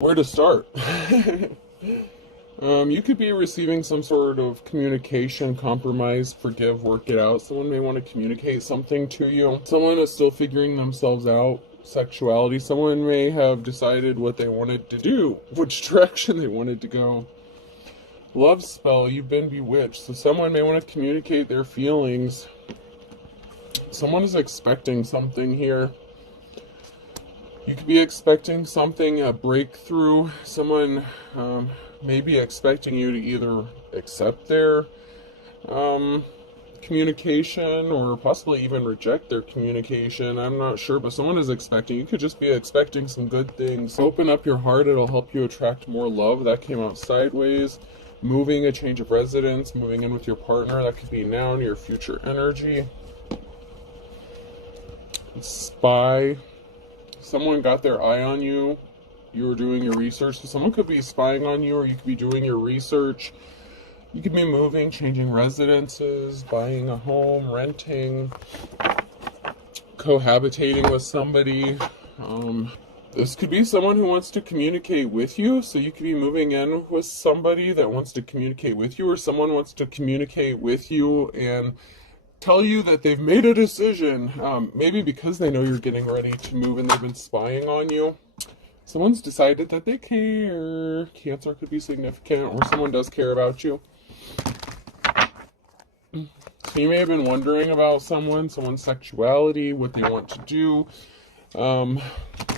Where to start? You could be receiving some sort of communication, compromise, forgive, work it out. Someone may want to communicate something to you. Someone is still figuring themselves out. Sexuality. Someone may have decided what they wanted to do, which direction they wanted to go. Love spell. You've been bewitched. So someone may want to communicate their feelings. Someone is expecting something here. You could be expecting something, a breakthrough. Someone may be expecting you to either accept their communication or possibly even reject their communication. I'm not sure, but someone is expecting. You could just be expecting some good things. Open up your heart. It'll help you attract more love. That came out sideways. Moving, a change of residence, moving in with your partner. That could be now in your future energy. Spy. Someone got their eye on you. You were doing your research. So someone could be spying on you, or you could be doing your research. You could be moving, changing residences, buying a home, renting, cohabitating with somebody. This could be someone who wants to communicate with you. So you could be moving in with somebody that wants to communicate with you, or someone wants to communicate with you and tell you that they've made a decision, maybe because they know you're getting ready to move and they've been spying on you. Someone's decided that they care. Cancer could be significant, or someone does care about you. So you may have been wondering about someone's sexuality, what they want to do.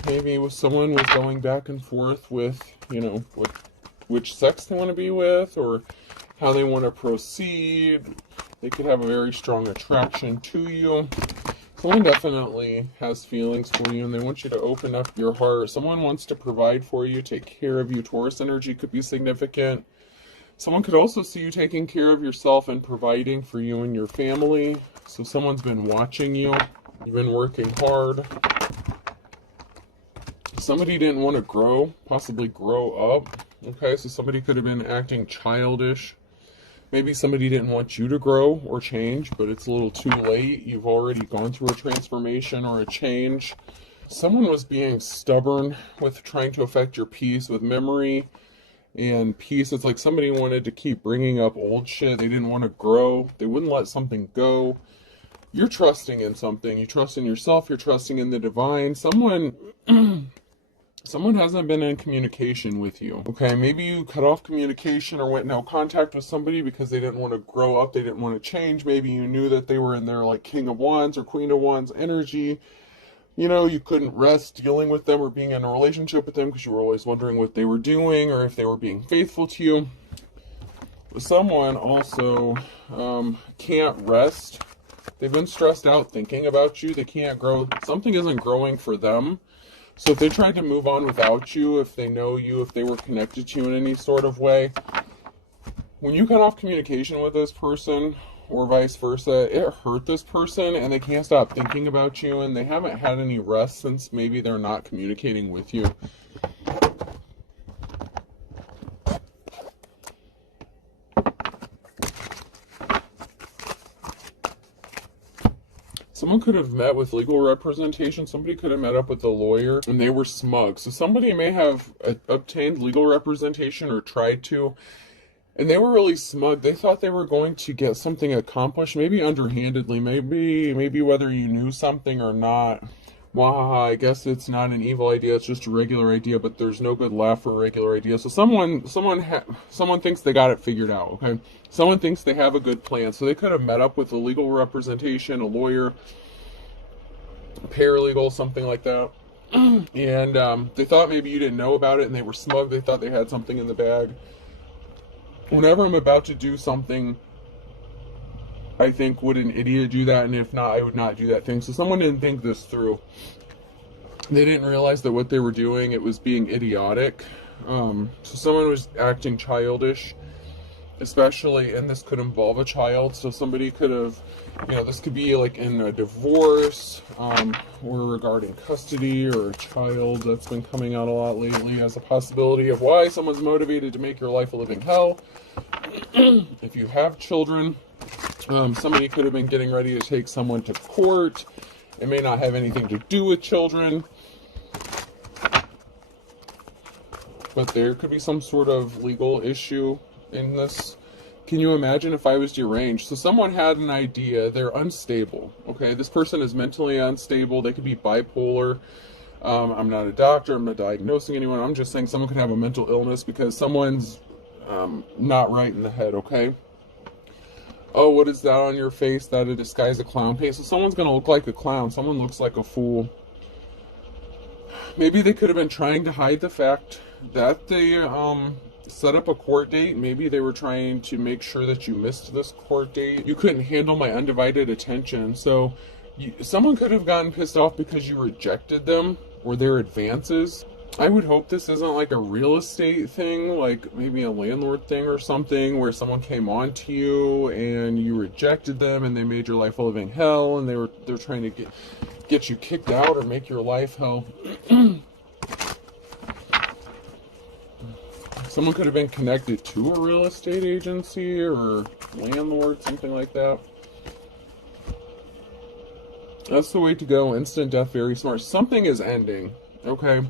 Maybe with someone was going back and forth with, which sex they want to be with, or how they want to proceed. They could have a very strong attraction to you. Someone definitely has feelings for you and they want you to open up your heart. Someone wants to provide for you, take care of you. Taurus energy could be significant. Someone could also see you taking care of yourself and providing for you and your family. So someone's been watching you. You've been working hard. Somebody didn't want to grow, possibly grow up. Okay, so somebody could have been acting childish. Maybe somebody didn't want you to grow or change, but it's a little too late. You've already gone through a transformation or a change. Someone was being stubborn with trying to affect your peace with memory and peace. It's like somebody wanted to keep bringing up old shit. They didn't want to grow. They wouldn't let something go. You're trusting in something. You trust in yourself. You're trusting in the divine. Someone hasn't been in communication with you. Okay, maybe you cut off communication or went no contact with somebody because they didn't want to grow up, they didn't want to change. Maybe you knew that they were in their like King of Wands or Queen of Wands energy. You couldn't rest dealing with them or being in a relationship with them because you were always wondering what they were doing or if they were being faithful to you. Someone also can't rest. They've been stressed out thinking about you. They can't grow. Something isn't growing for them. So if they tried to move on without you, if they know you, if they were connected to you in any sort of way, when you cut off communication with this person or vice versa, it hurt this person and they can't stop thinking about you and they haven't had any rest since maybe they're not communicating with you. Someone could have met with legal representation. Somebody could have met up with a lawyer and they were smug. So somebody may have obtained legal representation or tried to, and they were really smug. They thought they were going to get something accomplished, maybe underhandedly, maybe whether you knew something or not. Wahaha, I guess it's not an evil idea, it's just a regular idea, but there's no good laugh for a regular idea. So someone thinks they got it figured out, okay? Someone thinks they have a good plan. So they could have met up with a legal representation, a lawyer, a paralegal, something like that. And they thought maybe you didn't know about it and they were smug. They thought they had something in the bag. Whenever I'm about to do something, I think, would an idiot do that? And if not, I would not do that thing. So someone didn't think this through. They didn't realize that what they were doing, it was being idiotic. So someone was acting childish, especially, and this could involve a child. So somebody could have, this could be like in a divorce, or regarding custody or a child. That's been coming out a lot lately as a possibility of why someone's motivated to make your life a living hell. If you have children, somebody could have been getting ready to take someone to court. It may not have anything to do with children. but there could be some sort of legal issue in this. Can you imagine if I was deranged? So someone had an idea, they're unstable, okay? This person is mentally unstable, they could be bipolar. I'm not a doctor, I'm not diagnosing anyone, I'm just saying someone could have a mental illness because someone's not right in the head, okay? Oh, what is that on your face? That a disguise a clown face? So someone's gonna look like a clown, someone looks like a fool. Maybe they could have been trying to hide the fact that they set up a court date. Maybe they were trying to make sure that you missed this court date. You couldn't handle my undivided attention. So someone could have gotten pissed off because you rejected them or their advances. I would hope this isn't like a real estate thing, like maybe a landlord thing or something where someone came on to you and you rejected them and they made your life a living hell and they're trying to get you kicked out or make your life hell. Someone could have been connected to a real estate agency or landlord, something like that. That's the way to go. Instant death, very smart. Something is ending, okay?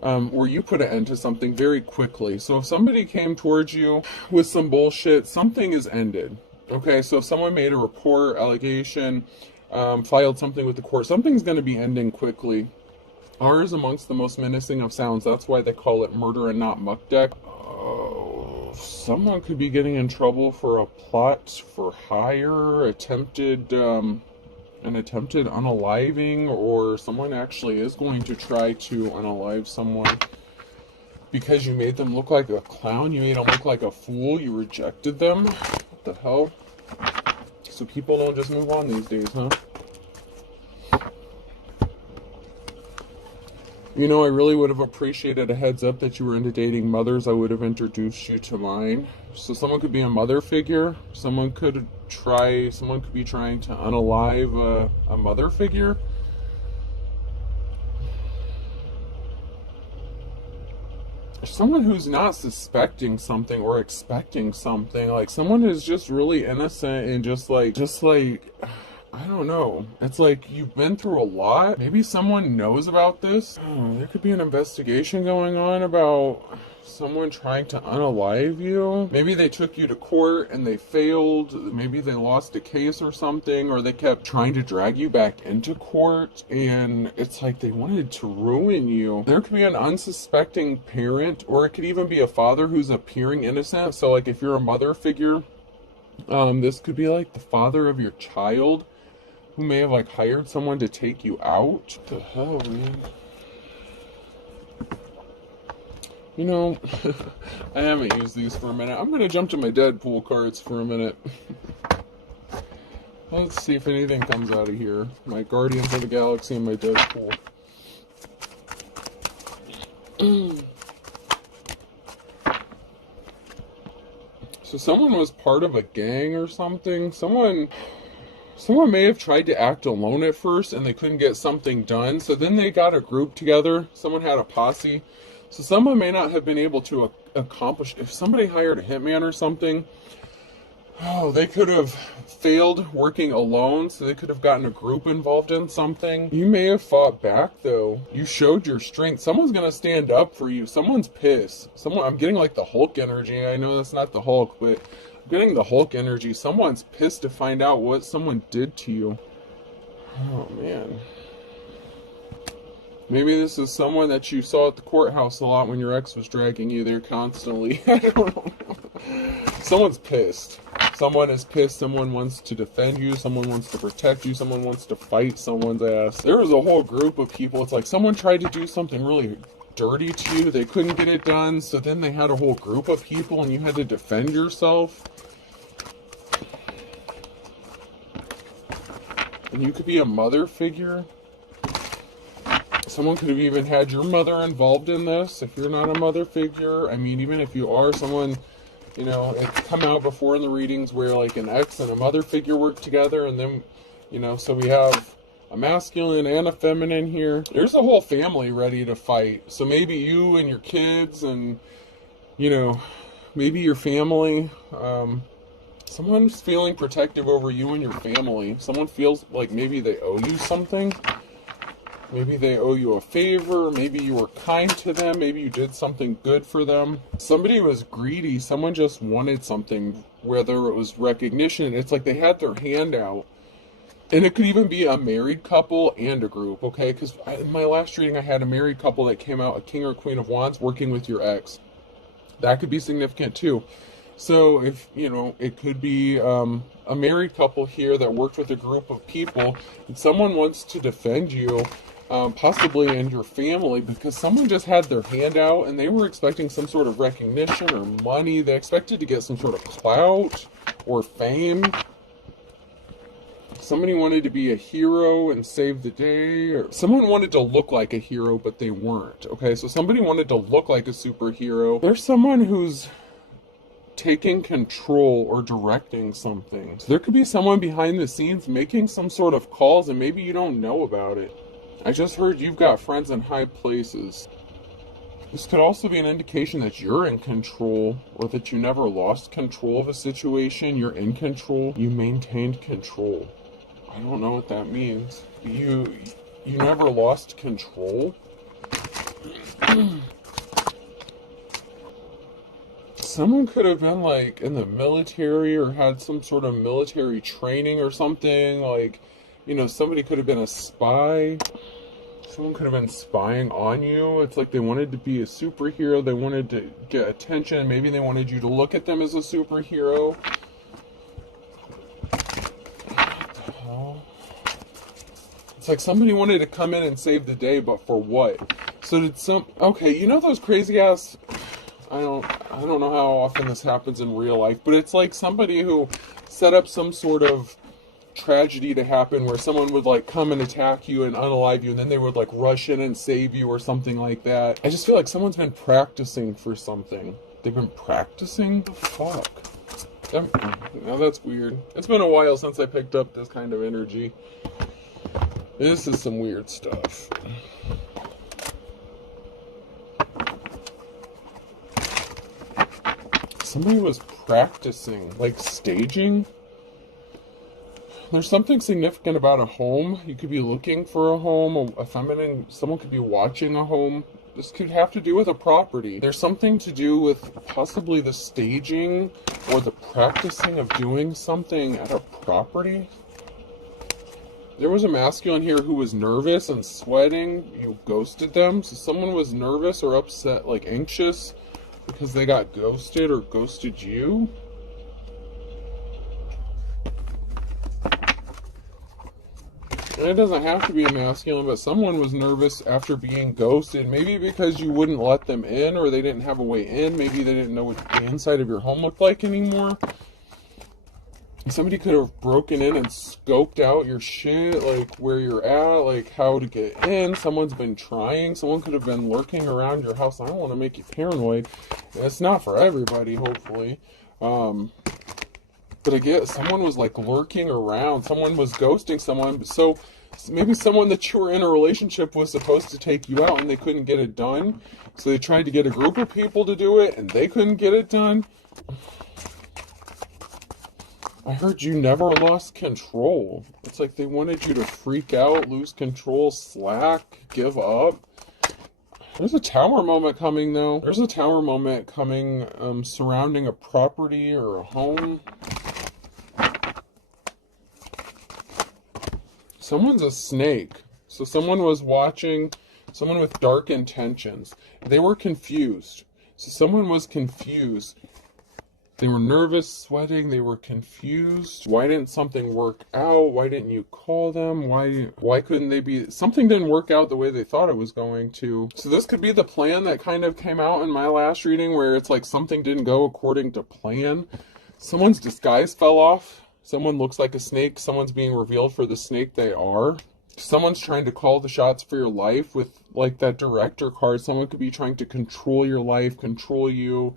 Where you put an end to something very quickly. So if somebody came towards you with some bullshit, something is ended, okay? So if someone made a report, allegation, filed something with the court, something's going to be ending quickly. R is amongst the most menacing of sounds. That's why they call it murder and not muck deck. Oh, someone could be getting in trouble for a plot for hire, an attempted unaliving, or someone actually is going to try to unalive someone because you made them look like a clown, you made them look like a fool, you rejected them. What the hell? So people don't just move on these days, huh? You know, I really would have appreciated a heads up that you were into dating mothers. I would have introduced you to mine. So someone could be a mother figure. Someone could be trying to unalive a mother figure. Someone who's not suspecting something or expecting something. Like someone who's just really innocent and just like I don't know. It's like you've been through a lot. Maybe someone knows about this. Oh, there could be an investigation going on about someone trying to unalive you. Maybe they took you to court and they failed. Maybe they lost a case or something, or they kept trying to drag you back into court and it's like they wanted to ruin you. There could be an unsuspecting parent, or it could even be a father who's appearing innocent. So like if you're a mother figure, this could be like the father of your child who may have like hired someone to take you out. What the hell, man? You know, I haven't used these for a minute. I'm gonna jump to my Deadpool cards for a minute. Let's see if anything comes out of here. My Guardians of the Galaxy and my Deadpool. So someone was part of a gang or something. Someone may have tried to act alone at first and they couldn't get something done. So then they got a group together. Someone had a posse. So someone may not have been able to accomplish. If somebody hired a hitman or something, oh, they could have failed working alone. So they could have gotten a group involved in something. You may have fought back though. You showed your strength. Someone's going to stand up for you. Someone's pissed. I'm getting like the Hulk energy. I know that's not the Hulk, but getting the Hulk energy. Someone's pissed to find out what someone did to you. Oh man. Maybe this is someone that you saw at the courthouse a lot when your ex was dragging you there constantly. I don't know. Someone's pissed. Someone is pissed. Someone wants to defend you. Someone wants to protect you. Someone wants to fight someone's ass. There was a whole group of people. It's like someone tried to do something really dirty to you. They couldn't get it done. So then they had a whole group of people and you had to defend yourself. And you could be a mother figure. Someone could have even had your mother involved in this. If you're not a mother figure, I mean, even if you are someone, you know, it's come out before in the readings where like an ex and a mother figure work together, and then, you know, so we have a masculine and a feminine here. There's a whole family ready to fight. So maybe you and your kids and, you know, maybe your family, someone's feeling protective over you and your family. Someone feels like maybe they owe you something. Maybe they owe you a favor. Maybe you were kind to them. Maybe you did something good for them. Somebody was greedy. Someone just wanted something, whether it was recognition. It's like they had their hand out. And it could even be a married couple and a group, okay? Because in my last reading, I had a married couple that came out, a king or queen of wands, working with your ex. That could be significant too. So if, it could be a married couple here that worked with a group of people, and someone wants to defend you, possibly in your family, because someone just had their hand out and they were expecting some sort of recognition or money. They expected to get some sort of clout or fame. Somebody wanted to be a hero and save the day, or someone wanted to look like a hero, but they weren't. Okay, so somebody wanted to look like a superhero. There's someone who's taking control or directing something. So there could be someone behind the scenes making some sort of calls, and maybe you don't know about it. I just heard you've got friends in high places. This could also be an indication that you're in control, or that you never lost control of a situation. You're in control. You maintained control. I don't know what that means. You never lost control? Someone could have been like in the military or had some sort of military training or something. Like, somebody could have been a spy. Someone could have been spying on you. It's like they wanted to be a superhero. They wanted to get attention. Maybe they wanted you to look at them as a superhero. It's like somebody wanted to come in and save the day, but for what? So did okay, those crazy ass, I don't know how often this happens in real life, but it's like somebody who set up some sort of tragedy to happen where someone would like come and attack you and unalive you, and then they would like rush in and save you or something like that. I just feel like someone's been practicing for something. They've been practicing? The fuck? Now that's weird. It's been a while since I picked up this kind of energy. This is some weird stuff. Somebody was practicing, like staging. There's something significant about a home. You could be looking for a home, someone could be watching a home. This could have to do with a property. There's something to do with possibly the staging or the practicing of doing something at a property. There was a masculine here who was nervous and sweating. You ghosted them. So someone was nervous or upset, like anxious, because they got ghosted or ghosted you. And it doesn't have to be a masculine, but someone was nervous after being ghosted. Maybe because you wouldn't let them in, or they didn't have a way in. Maybe they didn't know what the inside of your home looked like anymore. Somebody could have broken in and scoped out your shit, like where you're at, like how to get in. Someone's been trying. Someone could have been lurking around your house. I don't want to make you paranoid. It's not for everybody, hopefully. But I get someone was like lurking around. Someone was ghosting someone. So maybe someone that you were in a relationship was supposed to take you out and they couldn't get it done. So they tried to get a group of people to do it and they couldn't get it done. I heard you never lost control. It's like they wanted you to freak out, lose control, slack, give up. There's a tower moment coming, though. There's a tower moment coming surrounding a property or a home. Someone's a snake. So someone was watching someone with dark intentions. They were confused. So someone was confused. They were nervous, sweating, they were confused. Why didn't something work out? Why didn't you call them? Why couldn't they be... Something didn't work out the way they thought it was going to. So this could be the plan that kind of came out in my last reading, where it's like something didn't go according to plan. Someone's disguise fell off. Someone looks like a snake. Someone's being revealed for the snake they are. Someone's trying to call the shots for your life with like that director card. Someone could be trying to control your life, control you.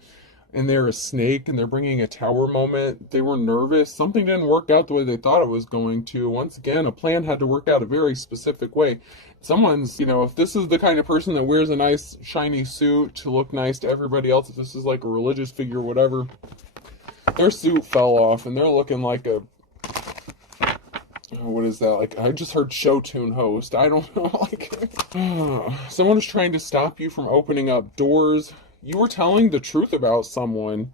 And they're a snake, and they're bringing a tower moment. They were nervous. Something didn't work out the way they thought it was going to. Once again, a plan had to work out a very specific way. Someone's, if this is the kind of person that wears a nice shiny suit to look nice to everybody else, if this is like a religious figure or whatever, their suit fell off, and they're looking like a what is that? Like, I just heard show tune host. I don't know. Like, someone is trying to stop you from opening up doors. You were telling the truth about someone,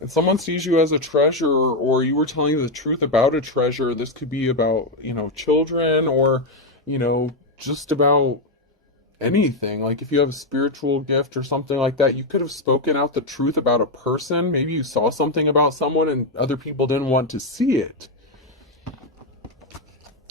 and someone sees you as a treasure, or you were telling the truth about a treasure. This could be about, children, or, just about anything. Like, if you have a spiritual gift or something like that, you could have spoken out the truth about a person. Maybe you saw something about someone and other people didn't want to see it.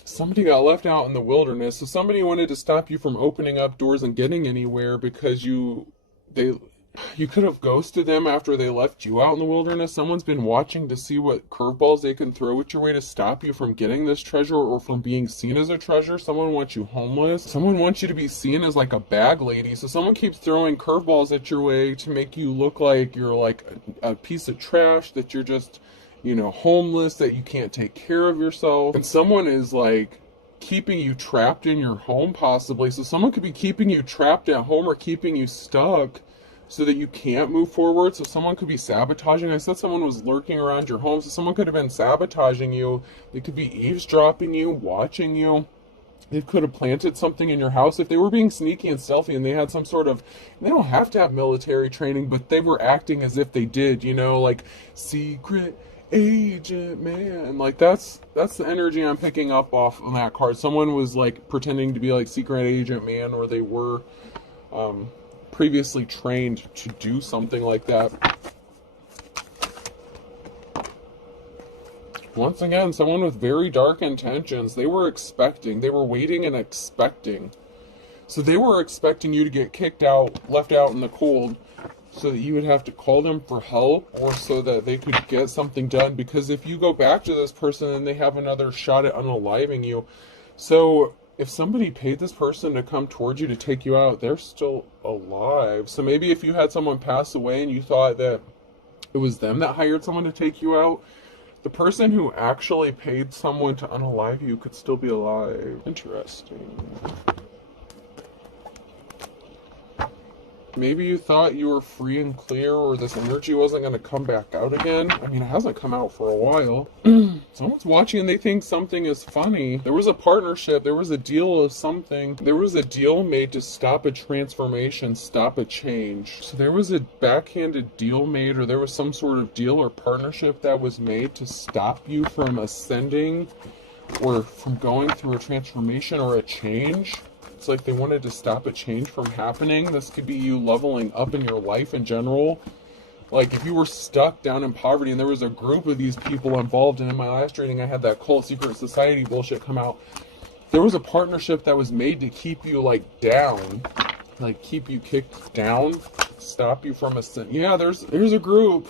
Somebody got left out in the wilderness, so somebody wanted to stop you from opening up doors and getting anywhere because you could have ghosted them after they left you out in the wilderness. Someone's been watching to see what curveballs they can throw at your way to stop you from getting this treasure or from being seen as a treasure. Someone wants you homeless. Someone wants you to be seen as like a bag lady. So someone keeps throwing curveballs at your way to make you look like you're like a piece of trash, that you're just, homeless, that you can't take care of yourself. And someone is like keeping you trapped in your home, possibly. So someone could be keeping you trapped at home or keeping you stuck so that you can't move forward. So someone could be sabotaging. I said someone was lurking around your home, so someone could have been sabotaging you. They could be eavesdropping you, watching you. They could have planted something in your house. If they were being sneaky and stealthy and they had some sort of, they don't have to have military training, but they were acting as if they did, like secret agent man. Like, that's the energy I'm picking up off on that card. Someone was like pretending to be like secret agent man, or they were previously trained to do something like that. Once again, someone with very dark intentions. They were waiting and expecting. So they were expecting you to get kicked out, left out in the cold, so that you would have to call them for help, or so that they could get something done. Because if you go back to this person, then they have another shot at unaliving you. So if somebody paid this person to come towards you to take you out, they're still alive. So maybe if you had someone pass away and you thought that it was them that hired someone to take you out, the person who actually paid someone to unalive you could still be alive. Interesting. Maybe you thought you were free and clear, or this energy wasn't going to come back out again. I mean, it hasn't come out for a while. Someone's watching and they think something is funny. There was a partnership, there was a deal of something. There was a deal made to stop a transformation, stop a change. So there was a backhanded deal made, or there was some sort of deal or partnership that was made to stop you from ascending, or from going through a transformation or a change. It's like they wanted to stop a change from happening. This could be you leveling up in your life in general. Like, if you were stuck down in poverty and there was a group of these people involved, and in my last reading I had that cult secret society bullshit come out, there was a partnership that was made to keep you like down, like keep you kicked down, stop you from ascending. Yeah, there's a group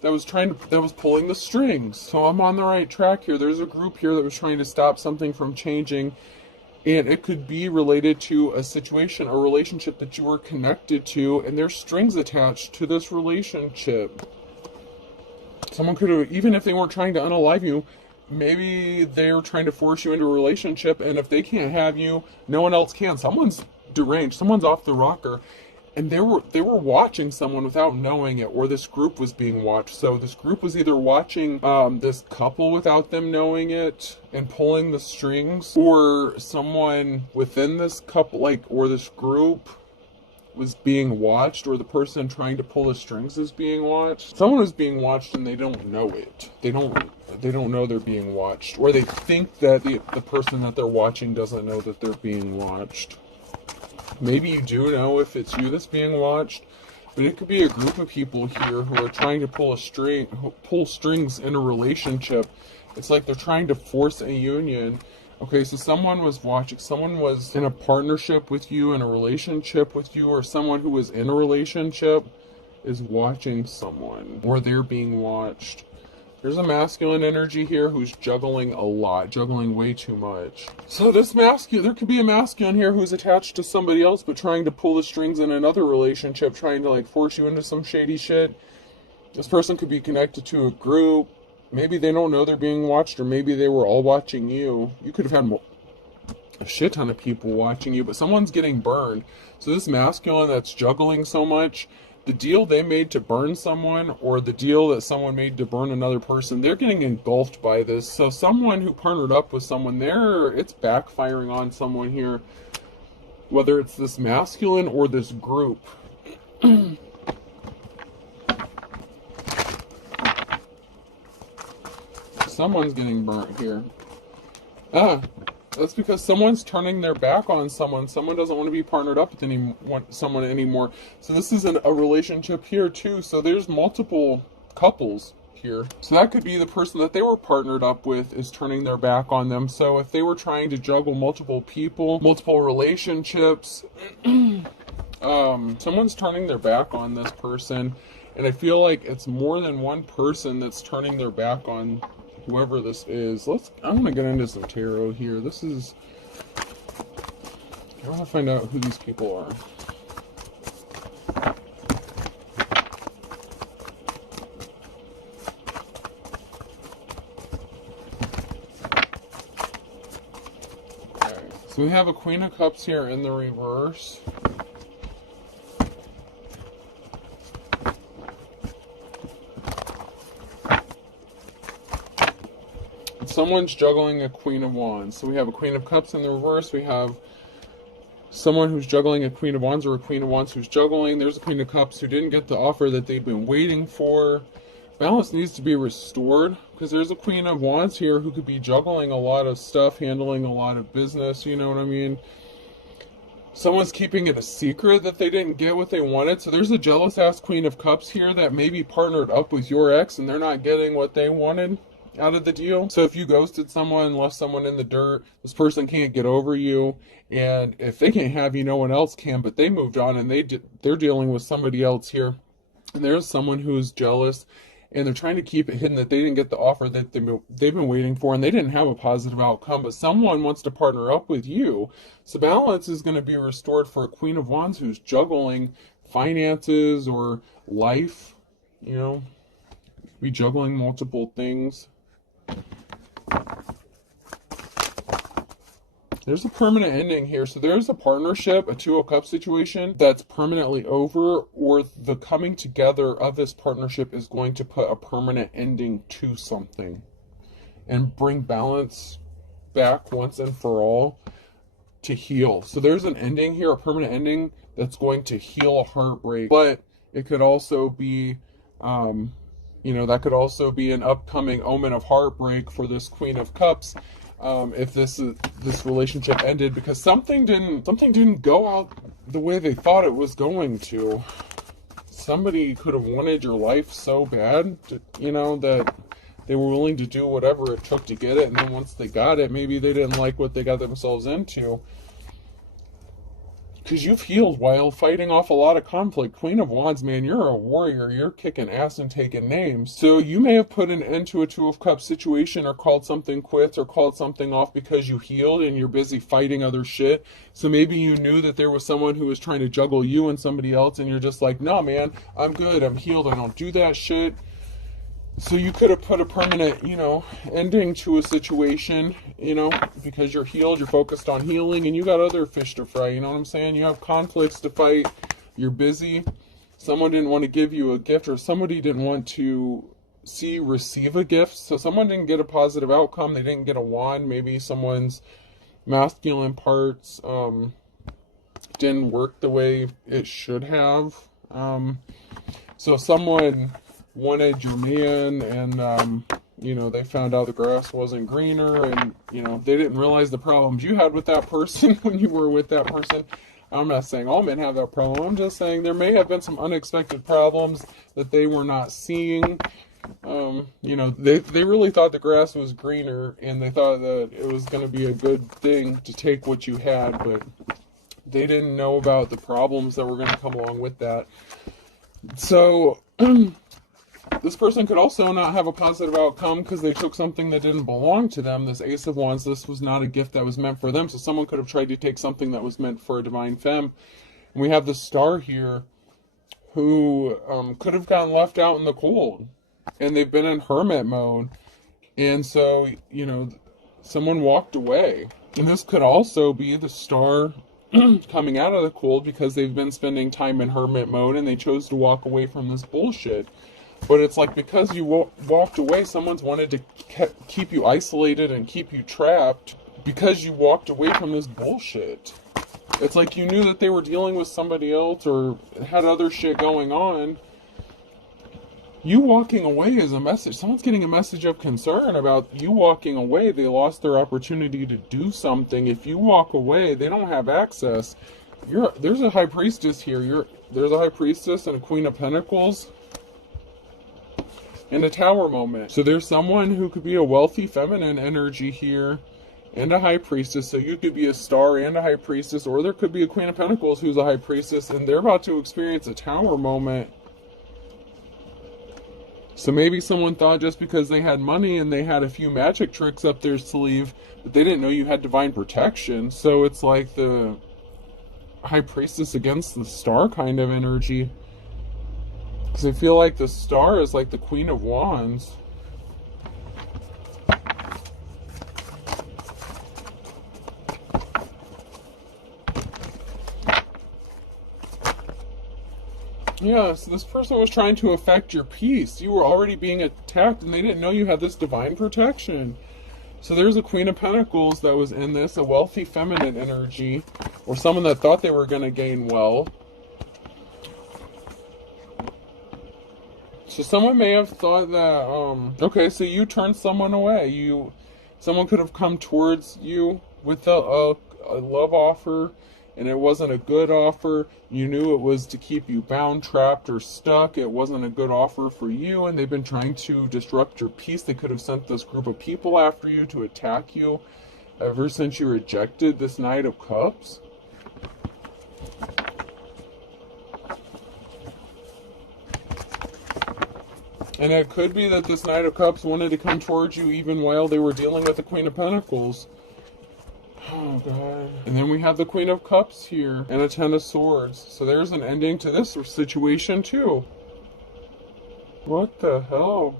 that was pulling the strings. So I'm on the right track here. There's a group here that was trying to stop something from changing. And it could be related to a situation, a relationship that you were connected to, and there's strings attached to this relationship. Someone could have, even if they weren't trying to unalive you, maybe they were trying to force you into a relationship, and if they can't have you, no one else can. Someone's deranged, someone's off the rocker. And they were watching someone without knowing it, or this group was being watched. So this group was either watching this couple without them knowing it and pulling the strings, or someone within this couple, or this group was being watched, or the person trying to pull the strings is being watched. Someone is being watched and they don't know it. They don't know they're being watched, or they think that the person that they're watching doesn't know that they're being watched. Maybe you do know if it's you that's being watched, but it could be a group of people here who are trying to pull strings in a relationship. It's like they're trying to force a union. Okay, so someone was watching, someone was in a partnership with you, in a relationship with you, or someone who was in a relationship is watching someone, or they're being watched. There's a masculine energy here who's juggling a lot, juggling way too much. So there could be a masculine here who's attached to somebody else, but trying to pull the strings in another relationship, trying to force you into some shady shit. This person could be connected to a group. Maybe they don't know they're being watched, or maybe they were all watching you. You could have had a shit ton of people watching you, but someone's getting burned. So this masculine that's juggling so much, the deal they made to burn someone, or the deal that someone made to burn another person, they're getting engulfed by this. So someone who partnered up with someone there, it's backfiring on someone here, whether it's this masculine or this group. Someone's getting burnt here. That's because someone's turning their back on someone. Someone doesn't want to be partnered up with someone anymore. So this is a relationship here too. So there's multiple couples here. So that could be the person that they were partnered up with is turning their back on them. So if they were trying to juggle multiple people, multiple relationships, someone's turning their back on this person. And I feel like it's more than one person that's turning their back on whoever this is. I want to get into some tarot here. I want to find out who these people are. Okay, so we have a Queen of Cups here in the reverse. Someone's juggling a Queen of Wands. So we have a Queen of Cups in the reverse. We have someone who's juggling a Queen of Wands, or a Queen of Wands who's juggling. There's a Queen of Cups who didn't get the offer that they've been waiting for. Balance needs to be restored, because there's a Queen of Wands here who could be juggling a lot of stuff, handling a lot of business, you know what I mean? Someone's keeping it a secret that they didn't get what they wanted. So there's a jealous ass Queen of Cups here that maybe partnered up with your ex and they're not getting what they wanted out of the deal. So if you ghosted someone, left someone in the dirt, this person can't get over you, and if they can't have you, no one else can. But they moved on and they're dealing with somebody else here, and there's someone who's jealous and they're trying to keep it hidden that they didn't get the offer that they've been waiting for, and they didn't have a positive outcome, but someone wants to partner up with you. So balance is going to be restored for a Queen of Wands who's juggling finances or life, you know, be juggling multiple things. There's a permanent ending here. So there's a partnership, a Two of Cups situation that's permanently over, or the coming together of this partnership is going to put a permanent ending to something and bring balance back once and for all to heal. So there's an ending here, a permanent ending that's going to heal a heartbreak, but it could also be that could also be an upcoming omen of heartbreak for this Queen of Cups, if this relationship ended because something didn't go out the way they thought it was going to. Somebody could have wanted your life so bad, that they were willing to do whatever it took to get it, and then once they got it, maybe they didn't like what they got themselves into. Because you've healed while fighting off a lot of conflict. Queen of Wands, man, you're a warrior. You're kicking ass and taking names. So you may have put an end to a Two of Cups situation, or called something quits, or called something off because you healed and you're busy fighting other shit. So maybe you knew that there was someone who was trying to juggle you and somebody else, and you're just like, no, man, I'm good. I'm healed. I don't do that shit. So you could have put a permanent, ending to a situation, because you're healed, you're focused on healing, and you got other fish to fry, you know what I'm saying? You have conflicts to fight, you're busy, someone didn't want to give you a gift, or somebody didn't want to receive a gift, so someone didn't get a positive outcome, they didn't get a wand, maybe someone's masculine parts didn't work the way it should have, so someone wanted your man, and they found out the grass wasn't greener, and they didn't realize the problems you had with that person when you were with that person. I'm not saying all men have that problem. I'm just saying there may have been some unexpected problems that they were not seeing. They really thought the grass was greener, and they thought that it was going to be a good thing to take what you had, but they didn't know about the problems that were going to come along with that. So this person could also not have a positive outcome because they took something that didn't belong to them. This Ace of Wands, this was not a gift that was meant for them. So someone could have tried to take something that was meant for a divine femme. And we have the Star here who could have gotten left out in the cold. And they've been in hermit mode. And so, someone walked away. And this could also be the Star coming out of the cold because they've been spending time in hermit mode and they chose to walk away from this bullshit. But it's like, because you walked away, someone's wanted to keep you isolated and keep you trapped because you walked away from this bullshit. It's like you knew that they were dealing with somebody else or had other shit going on. You walking away is a message. Someone's getting a message of concern about you walking away. They lost their opportunity to do something. If you walk away, they don't have access. There's a high priestess here. There's a high priestess and a queen of pentacles and a tower moment. So there's someone who could be a wealthy feminine energy here and a high priestess. So you could be a star and a high priestess, or there could be a queen of pentacles who's a high priestess and they're about to experience a tower moment. So maybe someone thought just because they had money and they had a few magic tricks up their sleeve, but they didn't know you had divine protection. So it's like the high priestess against the star kind of energy. Because I feel like the star is like the queen of wands. Yeah, so this person was trying to affect your peace. You were already being attacked and they didn't know you had this divine protection. So there's a queen of pentacles that was in this, a wealthy feminine energy, or someone that thought they were going to gain wealth. So someone may have thought that, okay, so you turned someone away. Someone could have come towards you with a love offer, and it wasn't a good offer. You knew it was to keep you bound, trapped, or stuck. It wasn't a good offer for you, and they've been trying to disrupt your peace. They could have sent this group of people after you to attack you ever since you rejected this Knight of Cups. And it could be that this Knight of Cups wanted to come towards you even while they were dealing with the Queen of Pentacles. Oh, God. And then we have the Queen of Cups here and a Ten of Swords. So there's an ending to this situation, too. What the hell?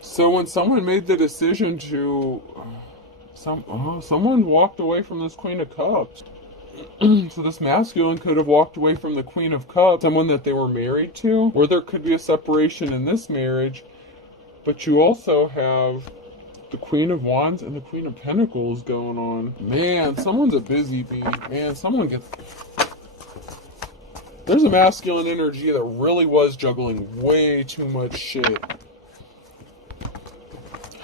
So when someone made the decision to... someone walked away from this Queen of Cups. So this masculine could have walked away from the Queen of Cups, someone that they were married to. Or there could be a separation in this marriage. But you also have the Queen of Wands and the Queen of Pentacles going on. Man, someone's a busy bee. Man, someone gets... There's a masculine energy that really was juggling way too much shit.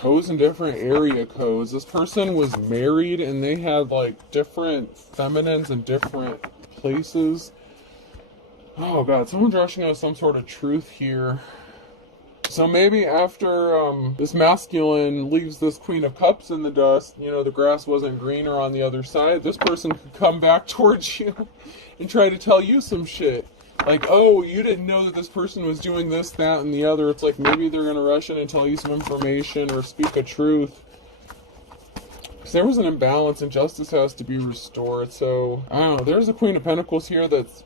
Codes in different area codes. This person was married and they had like different feminines in different places. Oh God, someone's rushing out some sort of truth here. So maybe after this masculine leaves this Queen of Cups in the dust, you know, the grass wasn't greener on the other side, this person could come back towards you and try to tell you some shit. Like, oh, you didn't know that this person was doing this, that, and the other. It's like maybe they're going to rush in and tell you some information or speak a truth. Because there was an imbalance and justice has to be restored. So, I don't know. There's a Queen of Pentacles here that's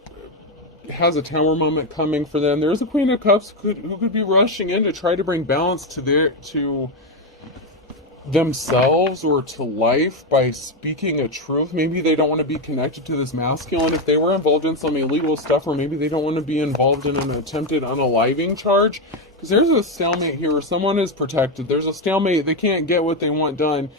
has a tower moment coming for them. There's a Queen of Cups who could be rushing in to try to bring balance to themselves or to life by speaking a truth. Maybe they don't want to be connected to this masculine if they were involved in some illegal stuff, or maybe they don't want to be involved in an attempted unaliving charge. Because there's a stalemate here where someone is protected. There's a stalemate. They can't get what they want done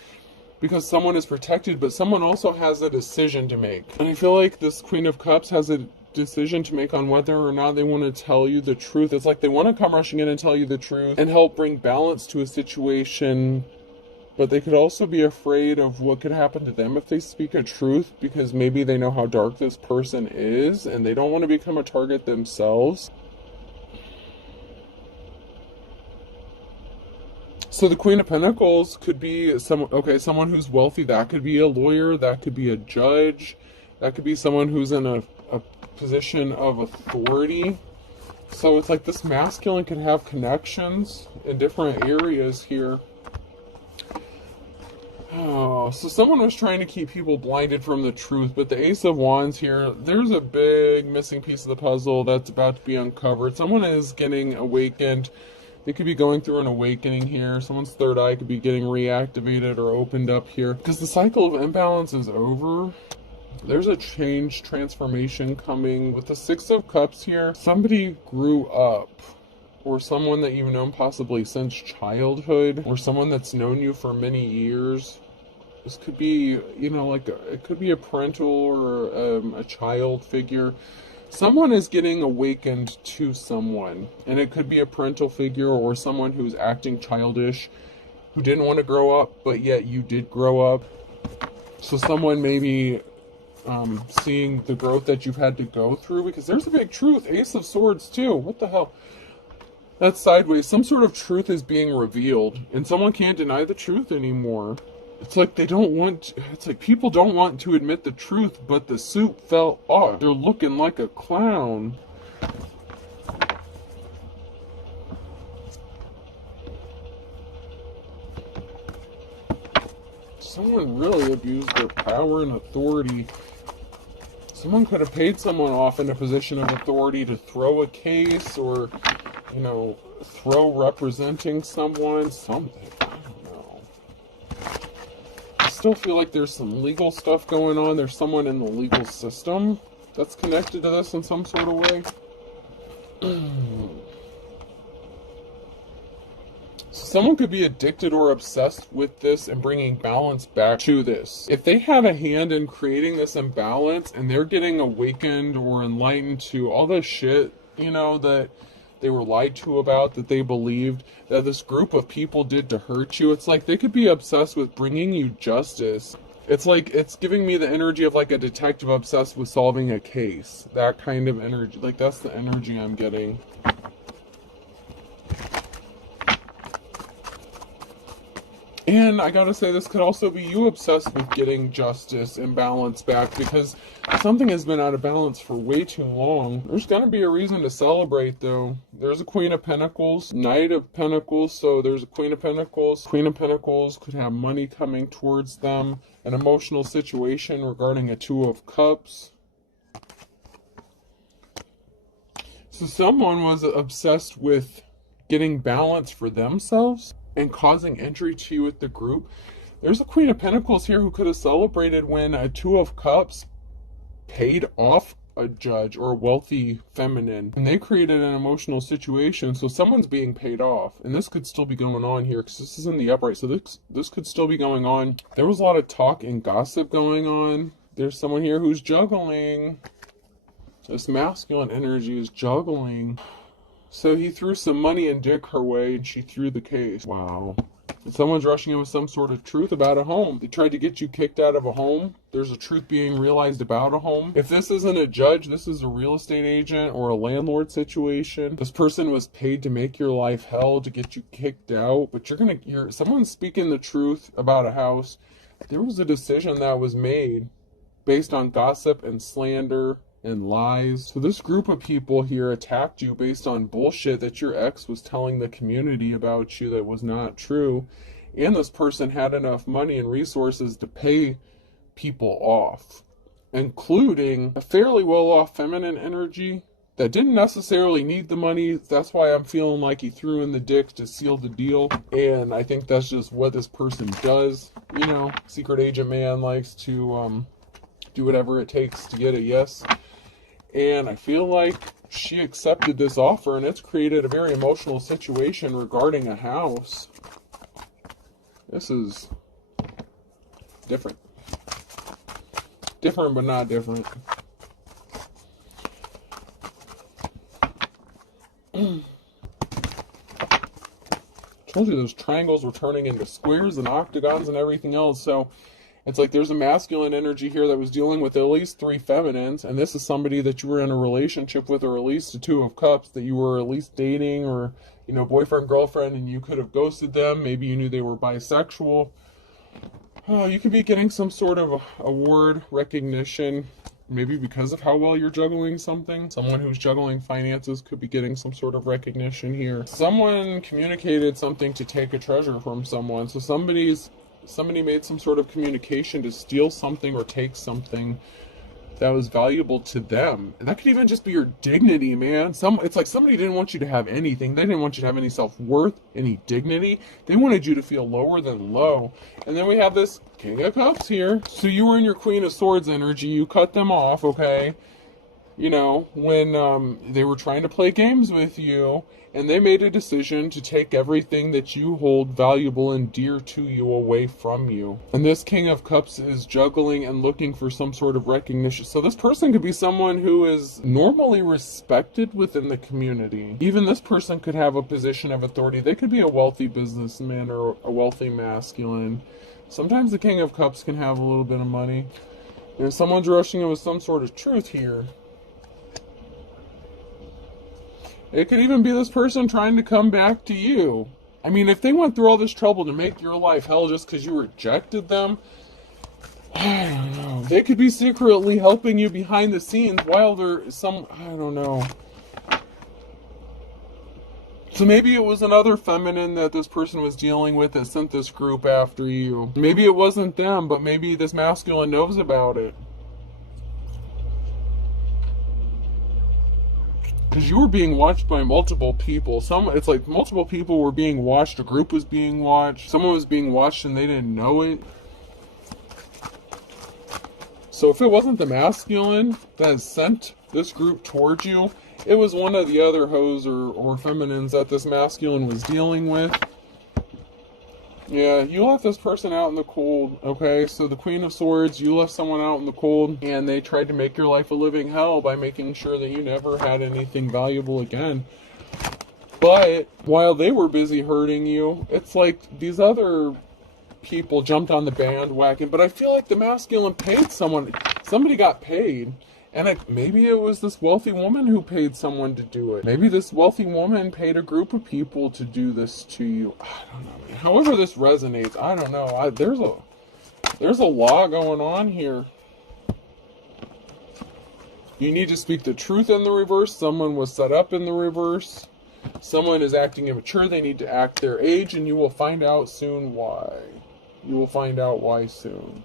because someone is protected, but someone also has a decision to make. And I feel like this Queen of Cups has a decision to make on whether or not they want to tell you the truth. It's like they want to come rushing in and tell you the truth and help bring balance to a situation, but they could also be afraid of what could happen to them if they speak a truth, because maybe they know how dark this person is and they don't want to become a target themselves. So the Queen of Pentacles could be someone who's wealthy. That could be a lawyer, that could be a judge, that could be someone who's in a position of authority. So it's like this masculine could have connections in different areas here. Oh, so someone was trying to keep people blinded from the truth, but the Ace of Wands here, there's a big missing piece of the puzzle that's about to be uncovered. Someone is getting awakened. They could be going through an awakening here. Someone's third eye could be getting reactivated or opened up here, because the cycle of imbalance is over. There's a change, transformation coming. With the Six of Cups here, somebody grew up, or someone that you've known possibly since childhood, or someone that's known you for many years. This could be, you know, like it could be a parental or a child figure. Someone is getting awakened to someone, and it could be a parental figure or someone who's acting childish, who didn't want to grow up, but yet you did grow up. So someone maybe seeing the growth that you've had to go through, because there's a big truth. Ace of Swords too. What the hell? That's sideways. Some sort of truth is being revealed, and someone can't deny the truth anymore. It's like they don't want, it's like people don't want to admit the truth, but the suit fell off. They're looking like a clown. Someone really abused their power and authority. Someone could have paid someone off in a position of authority to throw a case, or, you know, throw representing someone, something. I don't know. I still feel like there's some legal stuff going on. There's someone in the legal system that's connected to this in some sort of way. Someone could be addicted or obsessed with this and bringing balance back to this. If they had a hand in creating this imbalance and they're getting awakened or enlightened to all the shit, you know, that they were lied to about, that they believed that this group of people did to hurt you, it's like they could be obsessed with bringing you justice. It's like, it's giving me the energy of like a detective obsessed with solving a case. That kind of energy. Like, that's the energy I'm getting. And I gotta say, this could also be you obsessed with getting justice and balance back, because something has been out of balance for way too long. There's gonna be a reason to celebrate, though. There's a Queen of Pentacles, Knight of Pentacles, so there's a Queen of Pentacles. Queen of Pentacles could have money coming towards them, an emotional situation regarding a Two of Cups. So someone was obsessed with getting balance for themselves and causing injury to you with the group. There's a Queen of Pentacles here who could have celebrated when a Two of Cups paid off a judge or a wealthy feminine, and they created an emotional situation. So someone's being paid off, and this could still be going on here because this is in the upright, so this could still be going on. There was a lot of talk and gossip going on. There's someone here who's juggling. This masculine energy is juggling. So he threw some money and dick her way, and she threw the case. Wow. And someone's rushing in with some sort of truth about a home. They tried to get you kicked out of a home. There's a truth being realized about a home. If this isn't a judge, this is a real estate agent or a landlord situation. This person was paid to make your life hell, to get you kicked out. But someone's speaking the truth about a house. There was a decision that was made based on gossip and slander and lies. So this group of people here attacked you based on bullshit that your ex was telling the community about you that was not true. And this person had enough money and resources to pay people off, including a fairly well-off feminine energy that didn't necessarily need the money. That's why I'm feeling like he threw in the dick to seal the deal. And I think that's just what this person does. You know, secret agent man likes to do whatever it takes to get a yes. And I feel like she accepted this offer, and it's created a very emotional situation regarding a house. This is different. Different, but not different. I told you those triangles were turning into squares and octagons and everything else, so it's like there's a masculine energy here that was dealing with at least 3 feminines, and this is somebody that you were in a relationship with, or at least a Two of Cups that you were at least dating, or, you know, boyfriend, girlfriend, and you could have ghosted them. Maybe you knew they were bisexual. You could be getting some sort of award, recognition, maybe because of how well you're juggling something. Someone who's juggling finances could be getting some sort of recognition here. Someone communicated something to take a treasure from someone, so somebody made some sort of communication to steal something or take something that was valuable to them. And that could even just be your dignity, man. It's like somebody didn't want you to have anything. They didn't want you to have any self-worth, any dignity. They wanted you to feel lower than low. And then we have this King of Cups here. So you were in your Queen of Swords energy. You cut them off, okay? You know, when they were trying to play games with you, and they made a decision to take everything that you hold valuable and dear to you away from you. And this King of Cups is juggling and looking for some sort of recognition. So this person could be someone who is normally respected within the community. Even this person could have a position of authority. They could be a wealthy businessman or a wealthy masculine. Sometimes the King of Cups can have a little bit of money. And someone's rushing in with some sort of truth here. It could even be this person trying to come back to you. I mean, if they went through all this trouble to make your life hell just because you rejected them, I don't know. They could be secretly helping you behind the scenes while they're I don't know. So maybe it was another feminine that this person was dealing with that sent this group after you. Maybe it wasn't them, but maybe this masculine knows about it. Because you were being watched by multiple people. It's like multiple people were being watched. A group was being watched. Someone was being watched and they didn't know it. So if it wasn't the masculine that sent this group towards you, it was one of the other hoes or feminines that this masculine was dealing with. Yeah, you left this person out in the cold, okay? So the Queen of Swords, you left someone out in the cold, and they tried to make your life a living hell by making sure that you never had anything valuable again. But while they were busy hurting you, it's like these other people jumped on the bandwagon. But I feel like the masculine paid someone. Somebody got paid. And maybe it was this wealthy woman who paid someone to do it. Maybe this wealthy woman paid a group of people to do this to you. I don't know, man. However this resonates, I don't know. There's a law going on here. You need to speak the truth in the reverse. Someone was set up in the reverse. Someone is acting immature. They need to act their age, and you will find out soon why. You will find out why soon.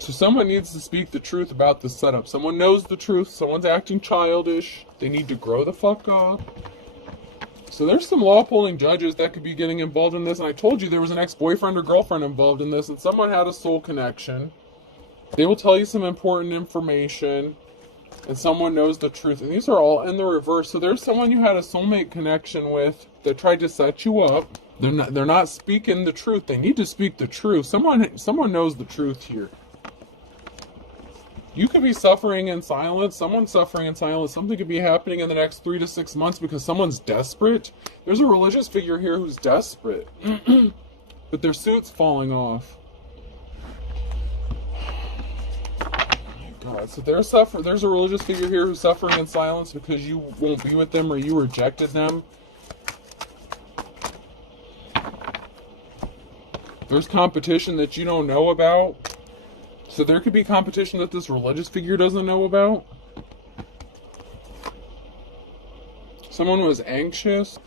So someone needs to speak the truth about the setup. Someone knows the truth. Someone's acting childish. They need to grow the fuck up. So there's some law-upholding judges that could be getting involved in this. And I told you there was an ex-boyfriend or girlfriend involved in this. And someone had a soul connection. They will tell you some important information. And someone knows the truth. And these are all in the reverse. So there's someone you had a soulmate connection with that tried to set you up. They're not speaking the truth. They need to speak the truth. Someone knows the truth here. You could be suffering in silence. Someone's suffering in silence. Something could be happening in the next 3 to 6 months because someone's desperate. There's a religious figure here who's desperate. But their suit's falling off. Oh my God. So there's a religious figure here who's suffering in silence because you won't be with them or you rejected them. There's competition that you don't know about. So there could be competition that this religious figure doesn't know about. Someone was anxious.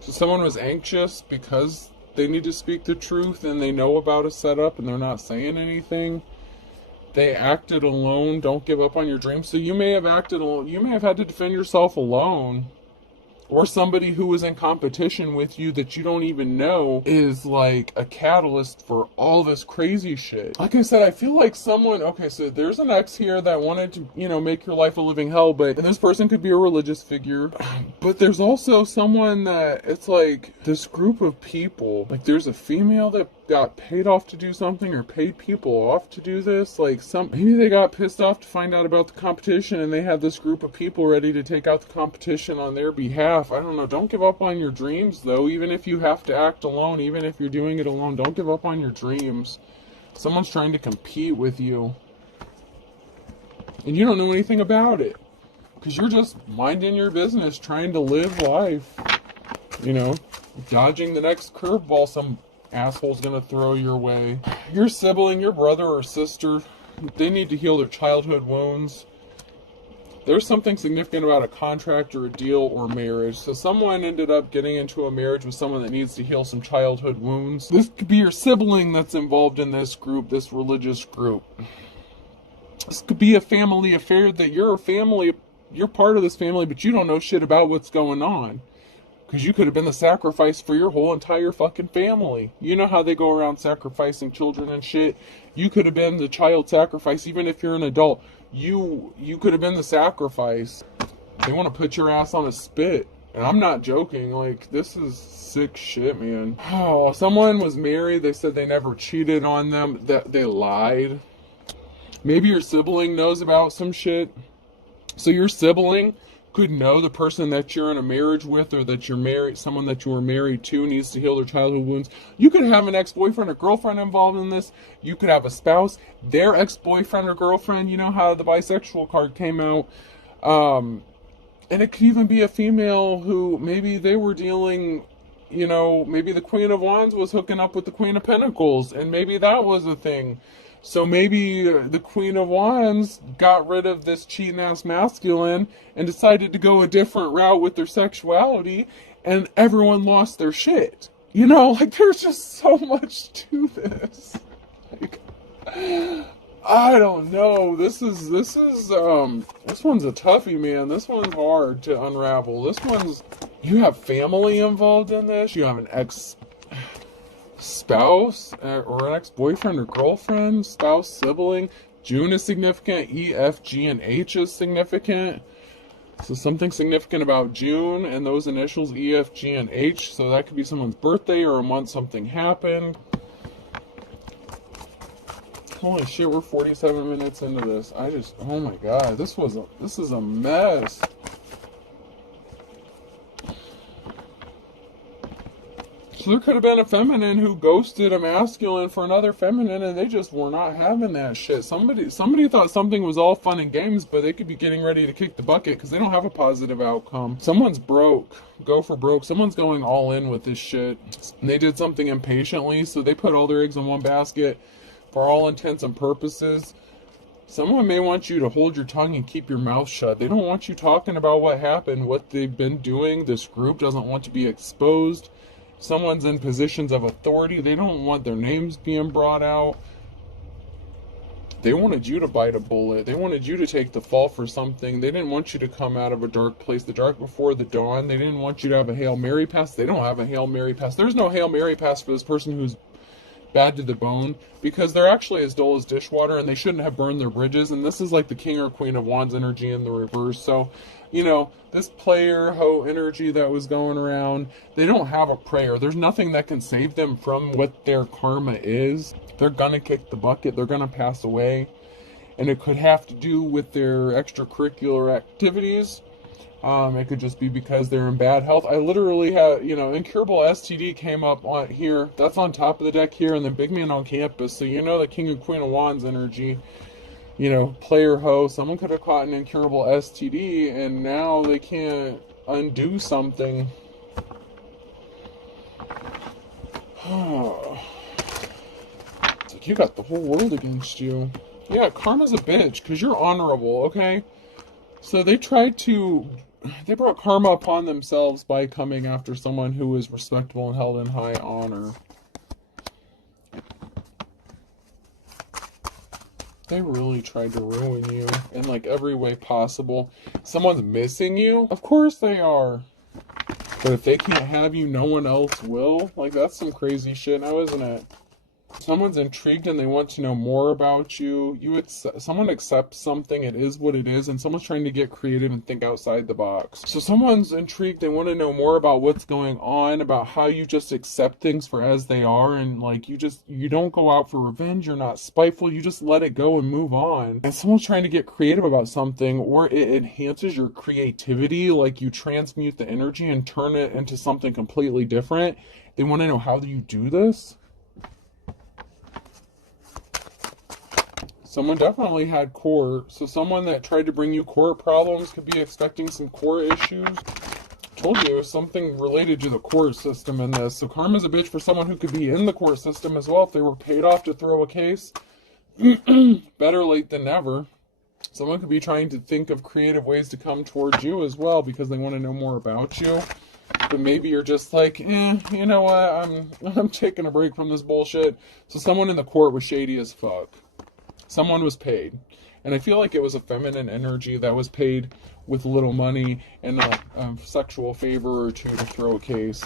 So someone was anxious because they need to speak the truth and they know about a setup and they're not saying anything. They acted alone. Don't give up on your dreams. So you may have acted alone. You may have had to defend yourself alone. Or somebody who is in competition with you that you don't even know is like a catalyst for all this crazy shit. Like I said, I feel like someone, okay, so there's an ex here that wanted to, make your life a living hell, and this person could be a religious figure. But there's also someone that, it's like this group of people, like there's a female that got paid off to do something or paid people off to do this. Like maybe they got pissed off to find out about the competition and they had this group of people ready to take out the competition on their behalf. I don't know. Don't give up on your dreams though. Even if you have to act alone, even if you're doing it alone, don't give up on your dreams. Someone's trying to compete with you. And you don't know anything about it. Because you're just minding your business, trying to live life. Dodging the next curveball some asshole's gonna throw your way. Your sibling, your brother or sister, they need to heal their childhood wounds. There's something significant about a contract or a deal or marriage. So someone ended up getting into a marriage with someone that needs to heal some childhood wounds. This could be your sibling that's involved in this group, this religious group. This could be a family affair that you're part of this family, but you don't know shit about what's going on. Because you could have been the sacrifice for your whole entire fucking family. You know how they go around sacrificing children and shit? You could have been the child sacrifice, even if you're an adult. You could have been the sacrifice. They want to put your ass on a spit. And I'm not joking. Like, this is sick shit, man. Oh, someone was married. They said they never cheated on them. That they lied. Maybe your sibling knows about some shit. So your sibling could know the person that you're in a marriage with, or that you're married, someone that you were married to needs to heal their childhood wounds. You could have an ex-boyfriend or girlfriend involved in this. You could have a spouse, their ex-boyfriend or girlfriend. You know how the bisexual card came out. And it could even be a female who maybe they were dealing, you know, maybe the Queen of Wands was hooking up with the Queen of Pentacles, and maybe that was a thing. So maybe the Queen of Wands got rid of this cheating ass masculine and decided to go a different route with their sexuality, and everyone lost their shit. You know, like, there's just so much to this. Like, I don't know. This one's a toughie, man. This one's hard to unravel. You have family involved in this. You have an ex-spouse or an ex-boyfriend or girlfriend, spouse, sibling. June is significant. E, F, G, and H is significant. So something significant about June and those initials, E, F, G, and H. So that could be someone's birthday or a month something happened. Holy shit, we're 47 minutes into this. Oh my god, this is a mess. So there could have been a feminine who ghosted a masculine for another feminine, and they just were not having that shit. Somebody thought something was all fun and games, but they could be getting ready to kick the bucket because they don't have a positive outcome. Someone's broke. Go for broke. Someone's going all in with this shit. And they did something impatiently, so they put all their eggs in one basket. For all intents and purposes, someone may want you to hold your tongue and keep your mouth shut. They don't want you talking about what happened, what they've been doing. This group doesn't want to be exposed. Someone's in positions of authority. They don't want their names being brought out. They wanted you to bite a bullet. They wanted you to take the fall for something. They didn't want you to come out of a dark place, the dark before the dawn. They didn't want you to have a Hail Mary pass. They don't have a Hail Mary pass. There's no Hail Mary pass for this person who's bad to the bone, because they're actually as dull as dishwater, and they shouldn't have burned their bridges. And this is like the King or Queen of Wands energy in the reverse. So, you know, this player hoe energy that was going around, they don't have a prayer. There's nothing that can save them from what their karma is. They're gonna kick the bucket. They're gonna pass away, and it could have to do with their extracurricular activities. It could just be because they're in bad health. I literally have, you know, incurable STD came up on here. That's on top of the deck here, and then big man on campus. So you know the King and Queen of Wands energy. You know, player hoe. Someone could have caught an incurable STD, and now they can't undo something. It's like you got the whole world against you. Yeah, karma's a bitch, because you're honorable, okay? So they brought karma upon themselves by coming after someone who is respectable and held in high honor. They really tried to ruin you in like every way possible. Someone's missing you? Of course they are. But if they can't have you, no one else will? Like, that's some crazy shit now, isn't it? Someone's intrigued and they want to know more about you. Someone accepts something, it is what it is, and someone's trying to get creative and think outside the box. So someone's intrigued, they want to know more about what's going on, about how you just accept things for as they are, and like you don't go out for revenge, you're not spiteful, you just let it go and move on. And someone's trying to get creative about something, or it enhances your creativity, like you transmute the energy and turn it into something completely different. They want to know, how do you do this? Someone definitely had court. So someone that tried to bring you court problems could be expecting some court issues. Told you it was something related to the court system in this. So karma's a bitch for someone who could be in the court system as well if they were paid off to throw a case. Better late than never. Someone could be trying to think of creative ways to come towards you as well because they want to know more about you. But maybe you're just like, you know what, I'm taking a break from this bullshit. So someone in the court was shady as fuck. Someone was paid, And I feel like it was a feminine energy that was paid with little money and a sexual favor or two to throw a case.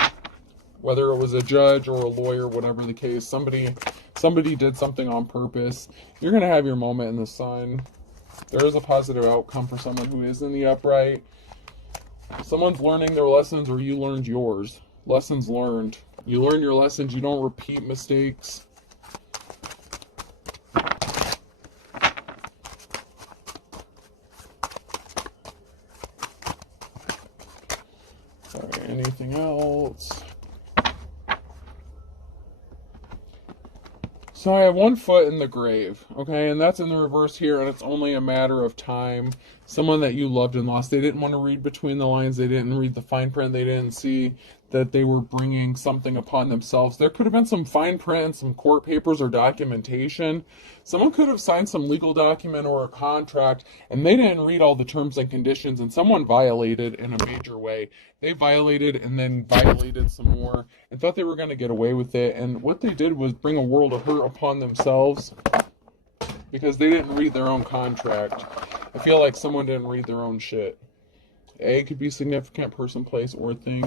Whether it was a judge or a lawyer, whatever the case, somebody did something on purpose. You're going to have your moment in the sun. There is a positive outcome for someone who is in the upright. Someone's learning their lessons, or you learned yours. Lessons learned. You learn your lessons. You don't repeat mistakes. Sorry, anything else? So I have one foot in the grave, okay, and that's in the reverse here, and it's only a matter of time. Someone that you loved and lost, they didn't want to read between the lines, they didn't read the fine print, they didn't see that they were bringing something upon themselves. There could have been some fine print and some court papers or documentation. Someone could have signed some legal document or a contract, and they didn't read all the terms and conditions, and someone violated in a major way. They violated and then violated some more and thought they were going to get away with it, and what they did was bring a world of hurt upon themselves because they didn't read their own contract. I feel like someone didn't read their own shit. A could be significant, person, place, or thing.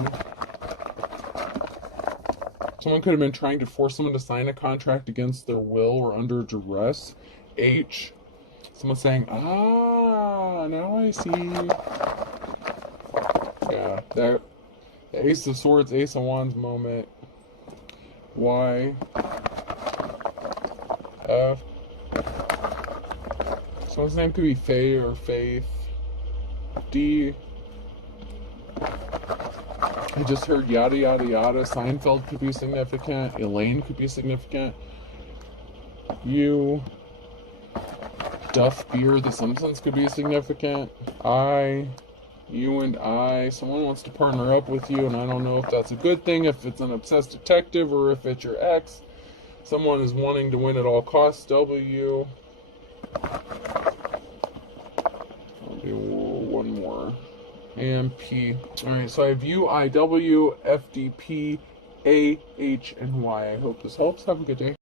Someone could have been trying to force someone to sign a contract against their will or under duress. H. Someone saying, ah, now I see. Yeah, that the Ace of Swords, Ace of Wands moment. Y. F. Someone's name could be Faye or Faith. D. I just heard yada yada yada. Seinfeld could be significant. Elaine could be significant. U. Duff Beer, The Simpsons could be significant. I. You and I. Someone wants to partner up with you, and I don't know if that's a good thing, if it's an obsessed detective, or if it's your ex. Someone is wanting to win at all costs. W. I'll do one more. And P. Alright, so I have U, I, W, F, D, P, A, H, and Y. I hope this helps. Have a good day.